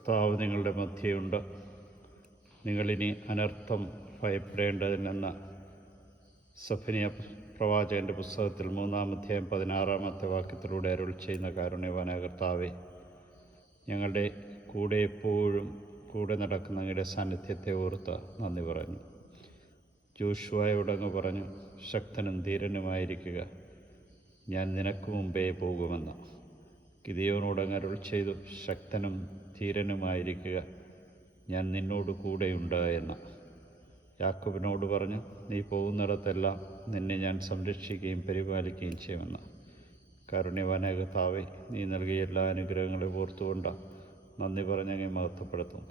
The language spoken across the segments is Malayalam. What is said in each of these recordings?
കർത്താവ് നിങ്ങളുടെ മധ്യയുണ്ട്. നിങ്ങളിനി അനർത്ഥം ഭയപ്പെടേണ്ടതിനെന്ന സഫനിയ പ്രവാചകന്റെ പുസ്തകത്തിൽ മൂന്നാം അധ്യായം പതിനാറാമത്തെ വാക്യത്തിലൂടെ അരുൾ ചെയ്യുന്ന കാരുണ്യവാന കർത്താവെ ഞങ്ങളുടെ കൂടെ എപ്പോഴും കൂടെ നടക്കുന്ന അങ്ങയുടെ സാന്നിധ്യത്തെ ഓർത്ത് നന്ദി പറഞ്ഞു. ജോഷുവായോടങ്ങ് പറഞ്ഞു ശക്തനും ധീരനുമായിരിക്കുക. ഞാൻ നിനക്ക് മുമ്പേ പോകുമെന്ന്. ഗിദിയോനോടങ്ങ് അരുൾ ചെയ്തു ശക്തനും ധീരനുമായിരിക്കുക. ഞാൻ നിന്നോട് കൂടെയുണ്ട് എന്ന്. യാക്കോബിനോട് പറഞ്ഞു നീ പോകുന്നിടത്തെല്ലാം നിന്നെ ഞാൻ സംരക്ഷിക്കുകയും പരിപാലിക്കുകയും ചെയ്യുമെന്ന്. കാരുണ്യവാനകത്താവെ നീ നൽകിയ എല്ലാ അനുഗ്രഹങ്ങളും ഓർത്തുകൊണ്ട് നന്ദി പറഞ്ഞങ്ങെ മഹത്വപ്പെടുത്തുന്നു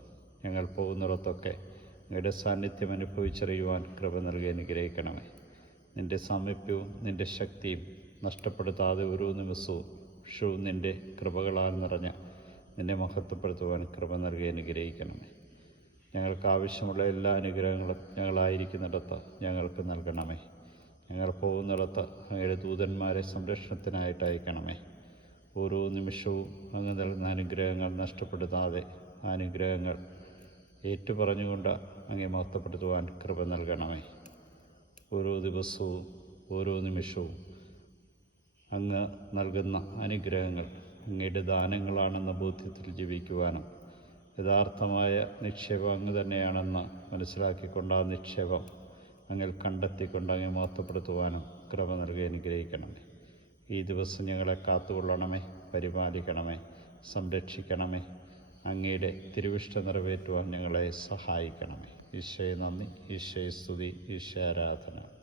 ഞങ്ങൾ പോകുന്നിടത്തൊക്കെ അങ്ങയുടെ സാന്നിധ്യം അനുഭവിച്ചറിയുവാൻ കൃപ നൽകി അനുഗ്രഹിക്കണമേ. നിന്റെ സാമീപ്യവും നിന്റെ ശക്തിയും നഷ്ടപ്പെടുത്താതെ ഓരോ നിമിഷവും ഷവും നിന്റെ കൃപകളാൽ നിറഞ്ഞ നിന്നെ മഹത്വപ്പെടുത്തുവാൻ കൃപ നൽകി അനുഗ്രഹിക്കണമേ. ഞങ്ങൾക്ക് ആവശ്യമുള്ള എല്ലാ അനുഗ്രഹങ്ങളും ഞങ്ങളായിരിക്കുന്നിടത്ത് ഞങ്ങൾക്ക് നൽകണമേ. ഞങ്ങൾ പോകുന്നിടത്ത് അങ്ങയുടെ ദൂതന്മാരെ സംരക്ഷണത്തിനായിട്ട് അയക്കണമേ. ഓരോ നിമിഷവും അങ്ങ് നൽകുന്ന അനുഗ്രഹങ്ങൾ നഷ്ടപ്പെടുത്താതെ അനുഗ്രഹങ്ങൾ ഏറ്റുപറഞ്ഞുകൊണ്ട് അങ്ങേ മഹത്വപ്പെടുത്തുവാൻ കൃപ നൽകണമേ. ഓരോ ദിവസവും ഓരോ നിമിഷവും അങ്ങ് നൽകുന്ന അനുഗ്രഹങ്ങൾ അങ്ങയുടെ ദാനങ്ങളാണെന്ന ബോധ്യത്തിൽ ജീവിക്കുവാനും യഥാർത്ഥമായ നിക്ഷേപം അങ്ങ് തന്നെയാണെന്ന് മനസ്സിലാക്കിക്കൊണ്ട് ആ നിക്ഷേപം അങ്ങിൽ കണ്ടെത്തിക്കൊണ്ട് അങ്ങ് മഹത്വപ്പെടുത്തുവാനും കൃപ നൽകി അനുഗ്രഹിക്കണമേ. ഈ ദിവസം ഞങ്ങളെ കാത്തുകൊള്ളണമേ പരിപാലിക്കണമേ സംരക്ഷിക്കണമേ അങ്ങയുടെ തിരുവിഷ്ട നിറവേറ്റുവാൻ ഞങ്ങളെ സഹായിക്കണമേ. ഈശോയെ നന്ദി ഈശോയെ സ്തുതി ഈശോ ആരാധന.